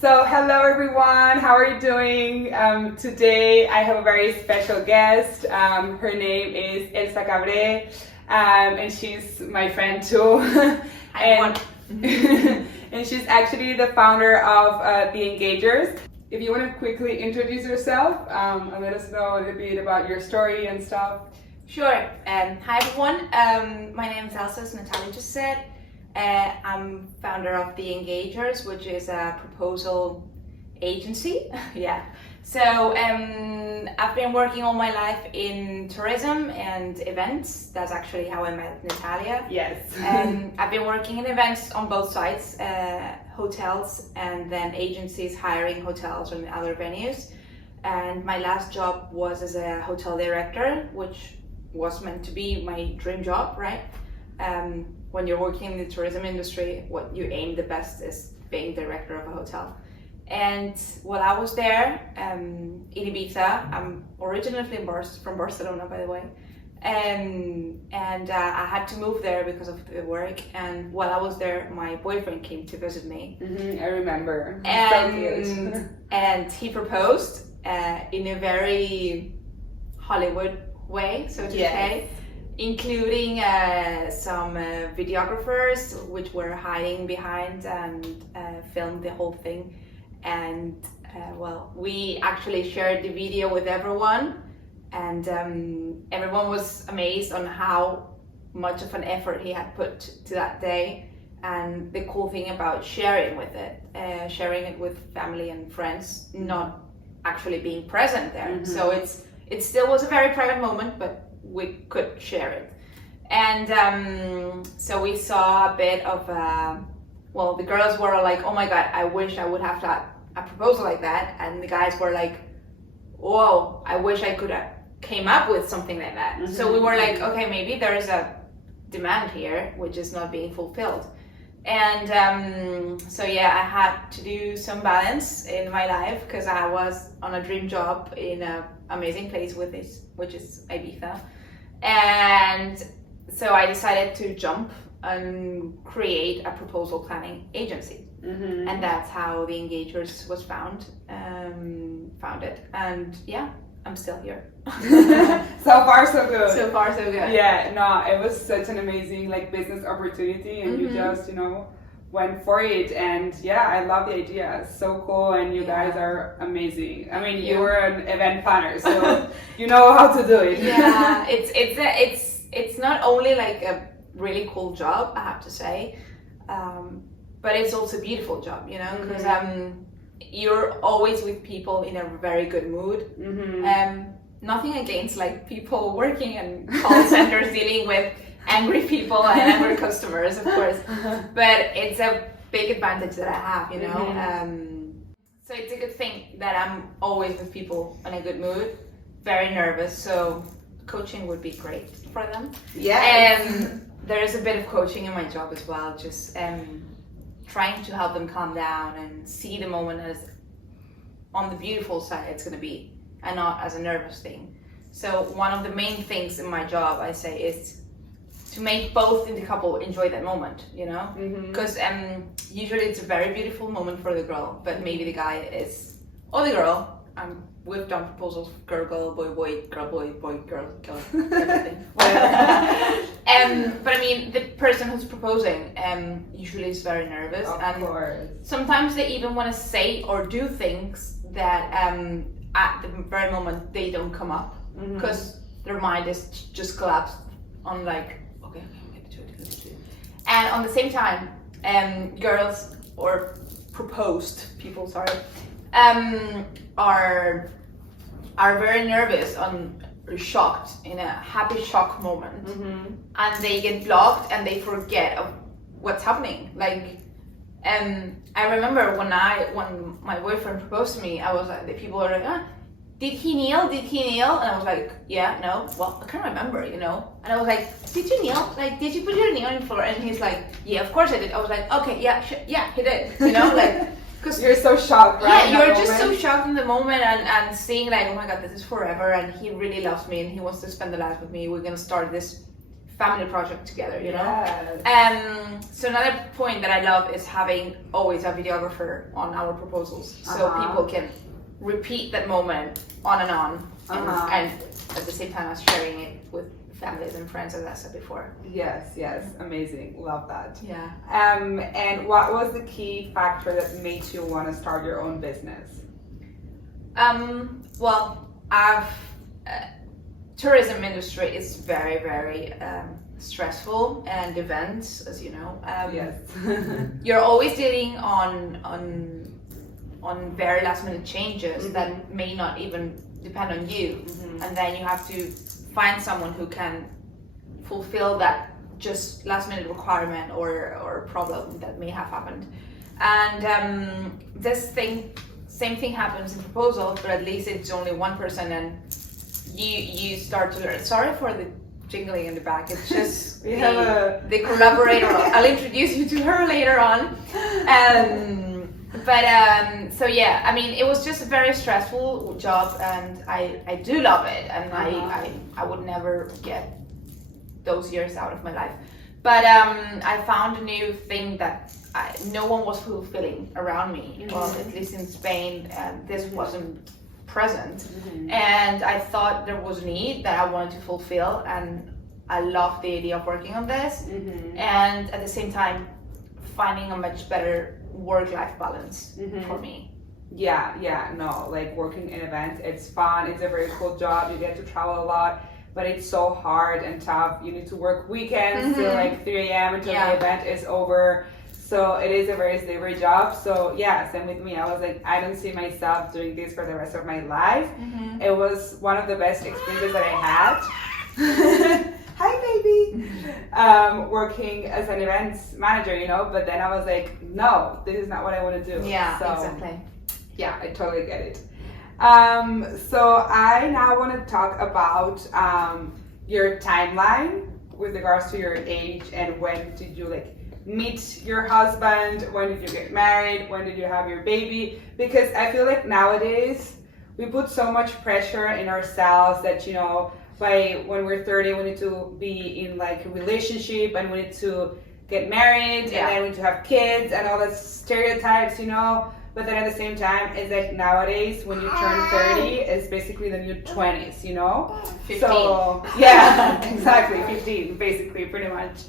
So hello everyone, how are you doing? Today I have a very special guest. Her name is Elsa Cabré, and she's my friend too. and, and she's actually the founder of The Engagers. If you want to quickly introduce yourself and let us know a little bit about your story and stuff. Sure. Hi everyone. My name is Elsa, as Natalia just said. I'm founder of The Engagers, which is a proposal agency. Yeah. So I've been working all my life in tourism and events. That's actually how I met Natalia. Yes. I've been working in events on both sides, hotels and then agencies hiring hotels and other venues. And my last job was as a hotel director, which was meant to be my dream job, right? When you're working in the tourism industry, what you aim the best is being director of a hotel. And while I was there in Ibiza, I'm originally from Barcelona, by the way, and I had to move there because of the work. And while I was there, my boyfriend came to visit me. I remember. And he proposed in a very Hollywood way, so to say. Including some videographers which were hiding behind and filmed the whole thing. And we actually shared the video with everyone, and everyone was amazed on how much of an effort he had put to that day. And the cool thing about sharing it with family and friends, not actually being present there. Mm-hmm. So it still was a very private moment, but we could share it. And so we saw a bit of the girls were like, oh my god, I wish I would have a proposal like that. And the guys were like, whoa, I wish I could have came up with something like that. Mm-hmm. So we were like, okay, maybe there is a demand here which is not being fulfilled. And I had to do some balance in my life because I was on a dream job in an amazing place which is Ibiza. And so I decided to jump and create a proposal planning agency. Mm-hmm. And that's how The Engagers was founded. And yeah, I'm still here. So far so good. So far so good. Yeah, no, it was such an amazing business opportunity, and you just went for it. And yeah, I love the idea. It's so cool, and you guys are amazing. I mean, you were an event planner, so you know how to do it. Yeah, it's not only like a really cool job, I have to say, but it's also a beautiful job, because you're always with people in a very good mood. Mm-hmm. Nothing against people working in call centers dealing with angry people and angry customers, of course, but it's a big advantage that I have, Mm-hmm. So it's a good thing that I'm always with people in a good mood, very nervous, so coaching would be great for them. Yeah. And there's a bit of coaching in my job as well, just trying to help them calm down and see the moment as on the beautiful side it's going to be, and not as a nervous thing. So one of the main things in my job, I say, is to make both in the couple enjoy that moment, because usually it's a very beautiful moment for the girl, but maybe the guy is, or the girl, we've done proposals, girl, boy, girl, boy, girl, everything. But I mean, the person who's proposing usually is very nervous, of course. Sometimes they even want to say or do things that at the very moment they don't come up, because their mind is just collapsed on okay, I'm gonna do it. And on the same time, girls or proposed people, sorry, are very nervous or shocked in a happy shock moment, and they get blocked and they forget of what's happening. I remember when my boyfriend proposed to me, I was like, the people were like, did he kneel? And I was like, yeah, no, well, I can't remember, And I was like, did you kneel? Did you put your knee on the floor? And he's like, yeah, of course I did. I was like, okay, yeah, he did, Because you're so shocked, right? Yeah, you're just so shocked in the moment and seeing oh my god, this is forever, and he really loves me and he wants to spend the life with me. We're gonna start this family project together, you know. Yes. So another point that I love is having always a videographer on our proposals, so people can repeat that moment on and on, and at the same time as sharing it with families and friends, as I said before. Yes, amazing. Love that. Yeah. And what was the key factor that made you want to start your own business? Well, tourism industry is very, very stressful, and events, as you know. Yes. You're always dealing on very last minute changes that may not even depend on you, and then you have to find someone who can fulfill that just last minute requirement or problem that may have happened. And same thing happens in proposal, but at least it's only one person, and you start to learn. Sorry for the jingling in the back, it's just the collaborator. I'll introduce you to her later on. So yeah, I mean, it was just a very stressful job, and I do love it, and I would never get those years out of my life. But I found a new thing that no one was fulfilling around me. Well, at least in Spain, this wasn't present, and I thought there was a need that I wanted to fulfill, and I loved the idea of working on this, and at the same time finding a much better work-life balance for me. No, like working in events, it's fun, it's a very cool job, you get to travel a lot, but it's so hard and tough. You need to work weekends till like 3 a.m. until the event is over. So it is a very slavery job. So yeah, same with me. I was like, I don't see myself doing this for the rest of my life. It was one of the best experiences that I had. Hi, baby. Working as an events manager, you know, but then I was like, no, this is not what I want to do. Yeah, exactly. Yeah, I totally get it. So I now want to talk about your timeline with regards to your age, and when did you like meet your husband, when did you get married, when did you have your baby? Because I feel like nowadays we put so much pressure in ourselves that, you know, by when we're 30 we need to be in like a relationship, and we need to get married, and then we need to have kids and all the stereotypes, you know. But then at the same time, it's like nowadays when you turn 30, it's basically the new 20s, you know? 15. So, yeah, exactly, 15, basically, pretty much.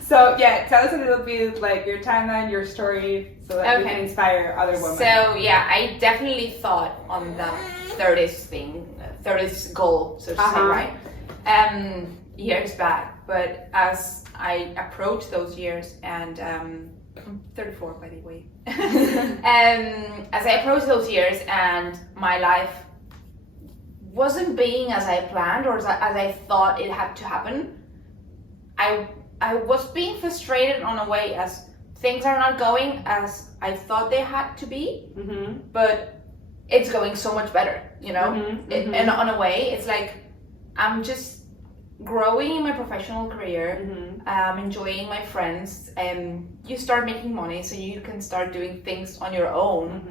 So, yeah, tell us a little bit, like, your timeline, your story, so that we can inspire other women. So, yeah, I definitely thought on the 30s goal, so to say, right? Years back. But as I approached those years, and I'm 34, by the way. As I approached those years and my life wasn't being as I planned or as I thought it had to happen, I was being frustrated on a way, as things are not going as I thought they had to be, but it's going so much better, you know? And on a way, it's like I'm just growing in my professional career, enjoying my friends, and you start making money, so you can start doing things on your own,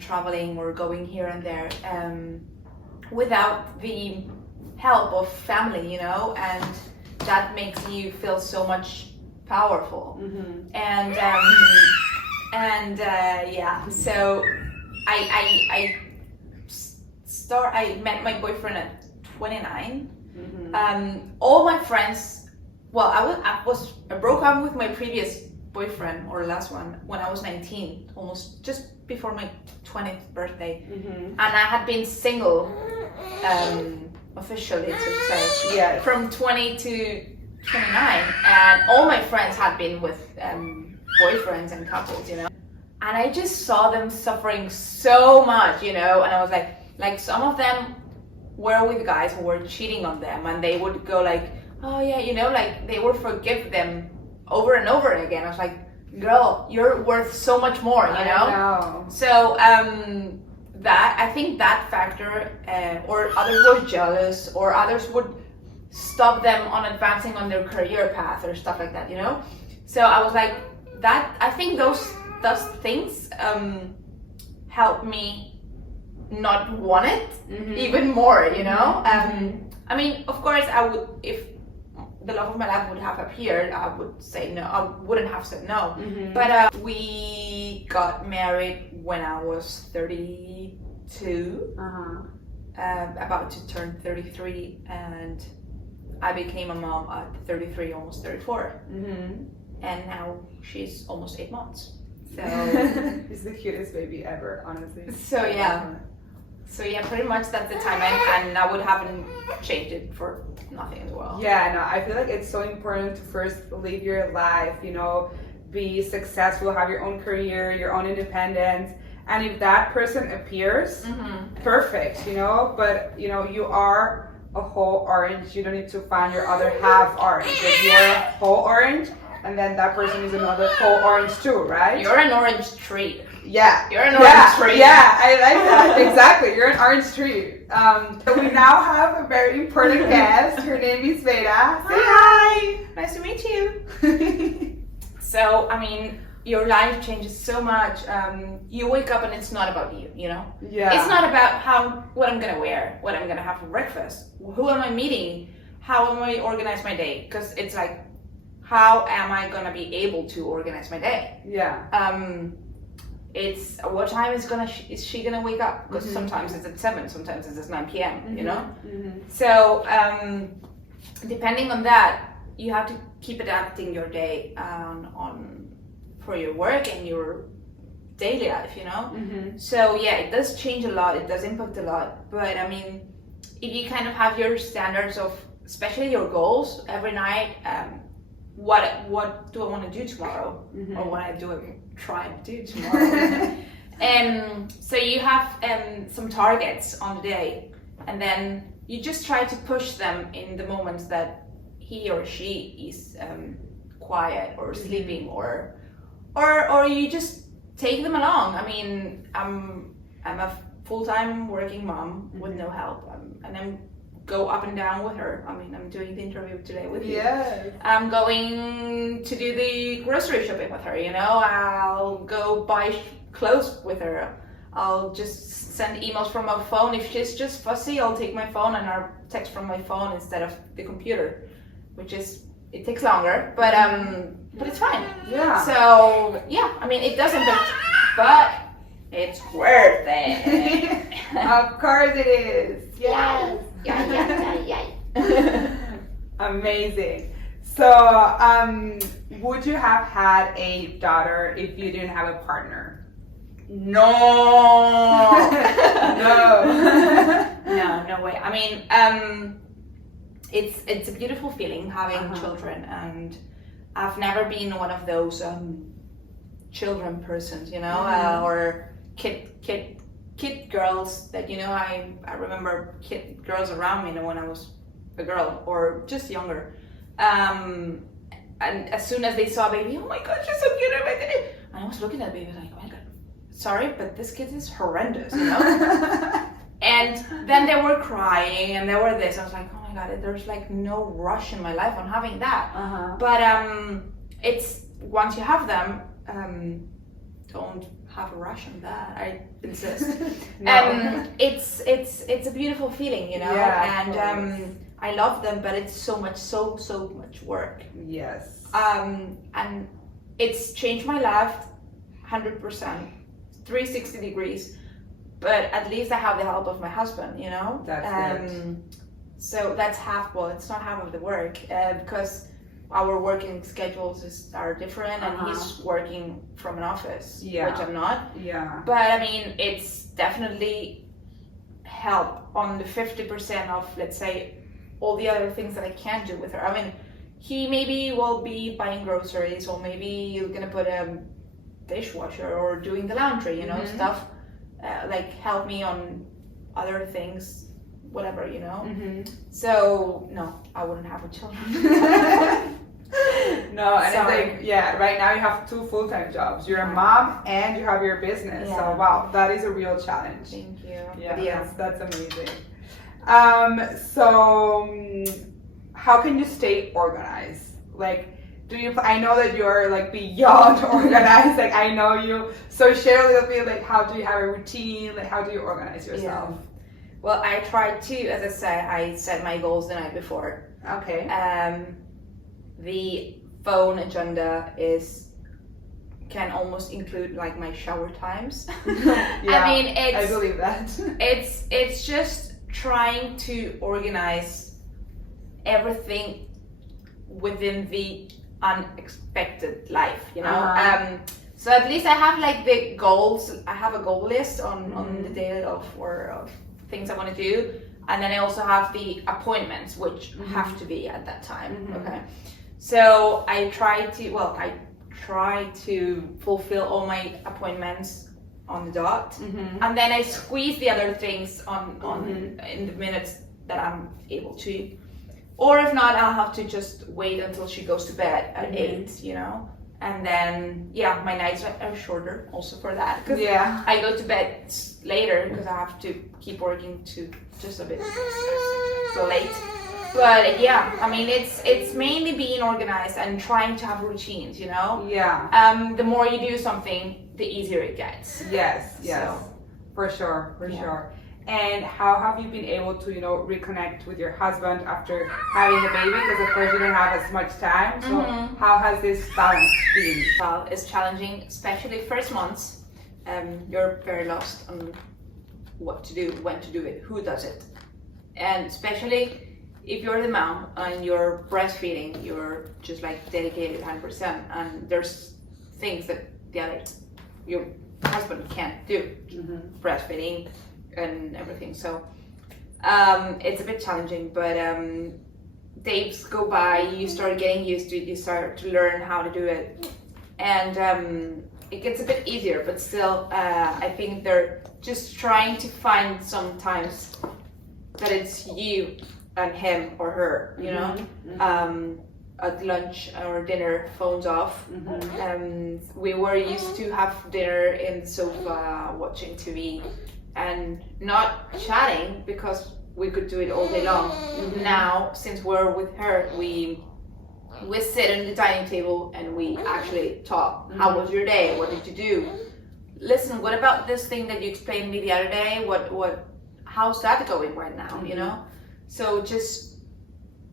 traveling or going here and there, without the help of family, you know, and that makes you feel so much powerful. So I met my boyfriend at 29. All my friends, well, I broke up with my previous boyfriend, or last one, when I was 19, almost just before my 20th birthday, and I had been single officially, so to say, from 20 to 29, and all my friends had been with boyfriends and couples, you know, and I just saw them suffering so much, you know, and I was like some of them were with guys who were cheating on them, and they would go like, oh yeah, you know, like they would forgive them over and over again. I was like, girl, you're worth so much more, you know? I know. So that, I think that factor, or others were jealous, or others would stop them on advancing on their career path or stuff like that, you know? So I was like, that, I think those things helped me not want it even more, you know. I mean, of course, I would, if the love of my life would have appeared, I would say no. I wouldn't have said no. Mm-hmm. But we got married when I was 32, about to turn 33, and I became a mom at 33, almost 34. Mm-hmm. And now she's almost 8 months. So it's the cutest baby ever, honestly. So yeah, pretty much that's the time, and I would haven't changed it for nothing in the world. Yeah, no, I feel like it's so important to first live your life, you know, be successful, have your own career, your own independence, and if that person appears, perfect, you know, but you know, you are a whole orange. You don't need to find your other half orange. Like, you are a whole orange, and then that person is another whole orange too, right? You're an orange tree. Yeah. You're an orange tree. Yeah, I like that. Exactly. You're an orange tree. So we now have a very important guest. Her name is Vida. Say hi. Nice to meet you. So, I mean, your life changes so much. You wake up and it's not about you, you know? Yeah. It's not about what I'm gonna wear, what I'm gonna have for breakfast, who am I meeting, how am I organize my day? Because it's like, how am I gonna be able to organize my day? Yeah. It's what time is she gonna wake up? Because sometimes it's at 7, sometimes it's at 9 p.m. You know. So depending on that, you have to keep adapting your day on for your work and your daily life. You know. So yeah, it does change a lot. It does impact a lot. But I mean, if you kind of have your standards of, especially your goals every night. What do I want to do tomorrow, or what do I try to do tomorrow? So you have some targets on the day, and then you just try to push them in the moments that he or she is quiet or sleeping, or you just take them along. I mean, I'm a full-time working mom with no help, and I'm go up and down with her. I mean, I'm doing the interview today with you. Yes. I'm going to do the grocery shopping with her, you know. I'll go buy clothes with her. I'll just send emails from my phone. If she's just fussy, I'll take my phone and I'll text from my phone instead of the computer, which is, it takes longer, but it's fine. Yeah. So yeah, I mean, it doesn't, but it's worth it. Of course it is. Yes. Yeah. Amazing. So, would you have had a daughter if you didn't have a partner? No. No way. I mean, it's a beautiful feeling having children, and I've never been one of those children persons, you know, or kid girls that, you know, I remember kid girls around me, you know, when I was a girl or just younger, and as soon as they saw a baby, oh my god, she's so cute, and I was looking at the baby like, oh my god, sorry, but this kid is horrendous, you know. And then they were crying and they were this, I was like, oh my god, there's like no rush in my life on having that. But it's, once you have them, don't have a rush on that, I insist. It's a beautiful feeling, you know. Yeah, and I love them, but it's so much work. Yes. And it's changed my life 100%, 360 degrees, but at least I have the help of my husband, you know. That's good. So that's half, well, it's not half of the work, because our working schedules are different, and he's working from an office, which I'm not. Yeah. But I mean, it's definitely help on the 50% of, let's say, all the other things that I can't do with her. I mean, he maybe will be buying groceries, or maybe you're gonna put a dishwasher or doing the laundry, you know, stuff like help me on other things, whatever, you know. So no, I wouldn't have a children. No, and it's like, yeah, right now you have 2 full-time jobs. You're a mom and you have your business. So wow, that is a real challenge. Thank you. Yeah, that's amazing. So how can you stay organized? Like, I know that you're like beyond organized, like I know you, so share a little bit, like how do you have a routine, like how do you organize yourself? Well, I try to, as I said, I set my goals the night before. Okay. the phone agenda can almost include like my shower times. Yeah, I mean, I believe that. It's just trying to organize everything within the unexpected life, you know. So at least I have like the goals. I have a goal list on the day of things I want to do, and then I also have the appointments which have to be at that time. Okay, so I try to fulfill all my appointments on the dot, and then I squeeze the other things on in the minutes that I'm able to. Or if not, I'll have to just wait until she goes to bed at 8, you know? And then, yeah, my nights are shorter also for that. Yeah. I go to bed later because I have to keep working to just a bit so late. But yeah, I mean, it's mainly being organized and trying to have routines, you know? Yeah. The more you do something, the easier it gets. Yes. So, for sure. And how have you been able to, you know, reconnect with your husband after having a baby? Because of course you don't have as much time. So how has this balance been? Well, it's challenging, especially first months. You're very lost on what to do, when to do it, who does it. And especially if you're the mom and you're breastfeeding, you're just like dedicated 100%. And there's things that your husband can't do, breastfeeding and everything. So it's a bit challenging, but days go by, you start getting used to it, you start to learn how to do it, and it gets a bit easier, but still I think they're just trying to find sometimes that it's you and him or her, you know. At lunch or dinner, phones off. We were used to have dinner in the sofa watching TV and not chatting because we could do it all day long. Now, since we're with her, we sit on the dining table and we actually talk. How was your day? What did you do? Listen, what about this thing that you explained me the other day? How's that going right now? You know? So just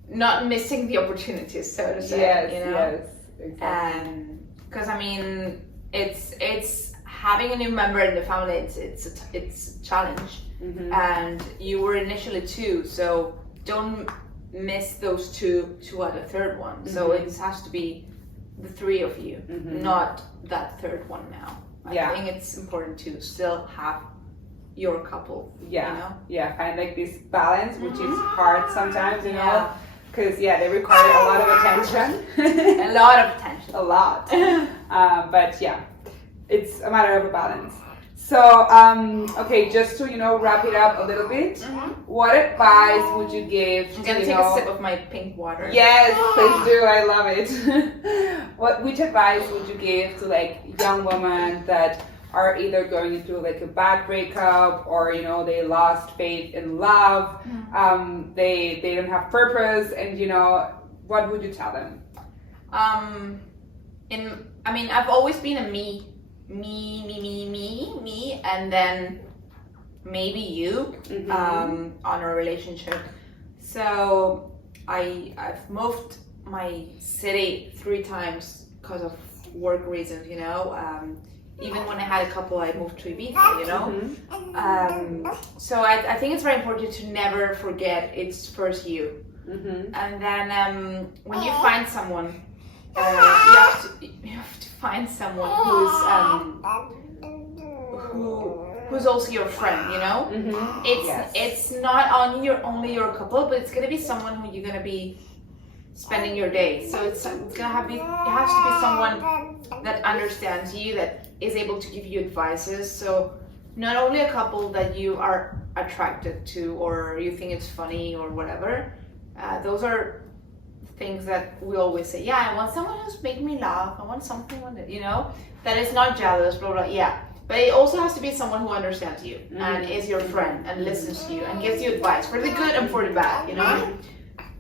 not missing the opportunities, so to say. You know? Yes, exactly. Because I mean, it's having a new member in the family. It's a challenge, and you were initially 2, so don't miss those 2 to add a third one. So it has to be the 3 of you, not that third one now. I think it's important to still have your couple. Yeah, you know? Yeah, find like this balance, which is hard sometimes, you know. Because they require a lot of attention. A lot of attention. A lot. But yeah, it's a matter of a balance. So, okay, just to, wrap it up a little bit, what advice would you give to, I'm gonna take a sip of my pink water. Yes, please do. I love it. Which advice would you give to like young women that are either going through like a bad breakup or they lost faith in love, they don't have purpose, and what would you tell them? I've always been a me, and then maybe you on a relationship. So I've moved my city 3 times because of work reasons, even when I had a couple, I moved to Ibiza, so I think it's very important to never forget it's first you. And then when you find someone, you have to find someone who's also your friend, It's not only your couple, but it's gonna be someone who you're gonna be spending your day. So it has to be someone that understands you, that is able to give you advices. So not only a couple that you are attracted to or you think it's funny or whatever. Those are things that we always say. Yeah, I want someone who's making me laugh. I want something that is not jealous, blah blah. Yeah, but it also has to be someone who understands you and is your friend and listens to you and gives you advice for the good and for the bad.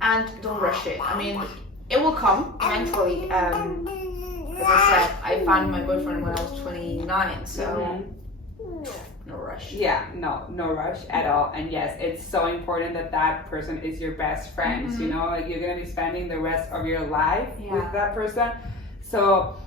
And don't rush it. It will come eventually. As I said, I found my boyfriend when I was 29, so no rush. rush. Yeah, no rush at all. And yes, it's so important that that person is your best friend. You know, like you're gonna be spending the rest of your life with that person. So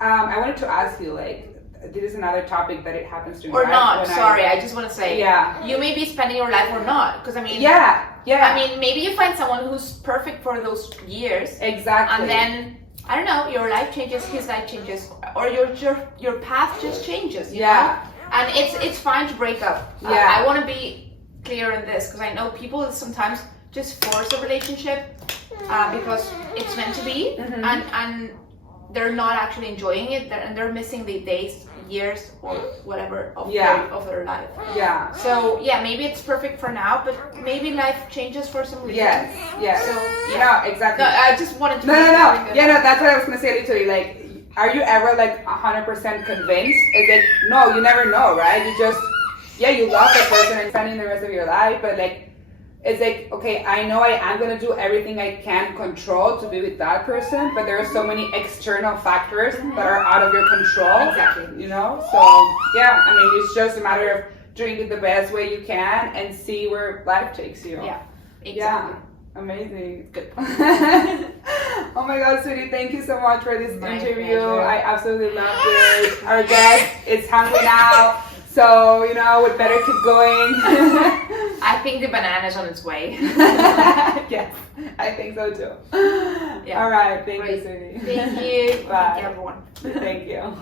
I wanted to ask you, like, this is another topic that it happens to me. Or not, sorry, I just want to say, yeah, you may be spending your life or not, because I mean, yeah. I mean, maybe you find someone who's perfect for those years. Exactly. And then, I don't know, your life changes, his life changes, or your path just changes, you know? And it's fine to break up. I want to be clear in this, because I know people sometimes just force a relationship because it's meant to be, and they're not actually enjoying it, and they're missing the days, years, or whatever of their life. Yeah. So maybe it's perfect for now, but maybe life changes for some reason. Yes. So no, exactly. No, I just wanted to. No. Yeah, no. That's what I was gonna say literally. Like, are you ever like 100% convinced? It's like, no, you never know, right? You just, you love the person and spending the rest of your life, but like, it's like, okay, I know I am going to do everything I can control to be with that person, but there are so many external factors that are out of your control. Exactly. You know? So, I mean, it's just a matter of doing it the best way you can and see where life takes you. Yeah, exactly. Yeah, amazing. Good. Oh my God, sweetie, thank you so much for this interview. Pleasure. I absolutely loved it. Our guest is hungry now, so, you know, we'd better keep going. I think the banana's on its way. Yes, I think so too. Yeah. All right, thank you, sweetie. Thank you. Bye. Thank you, everyone. Thank you.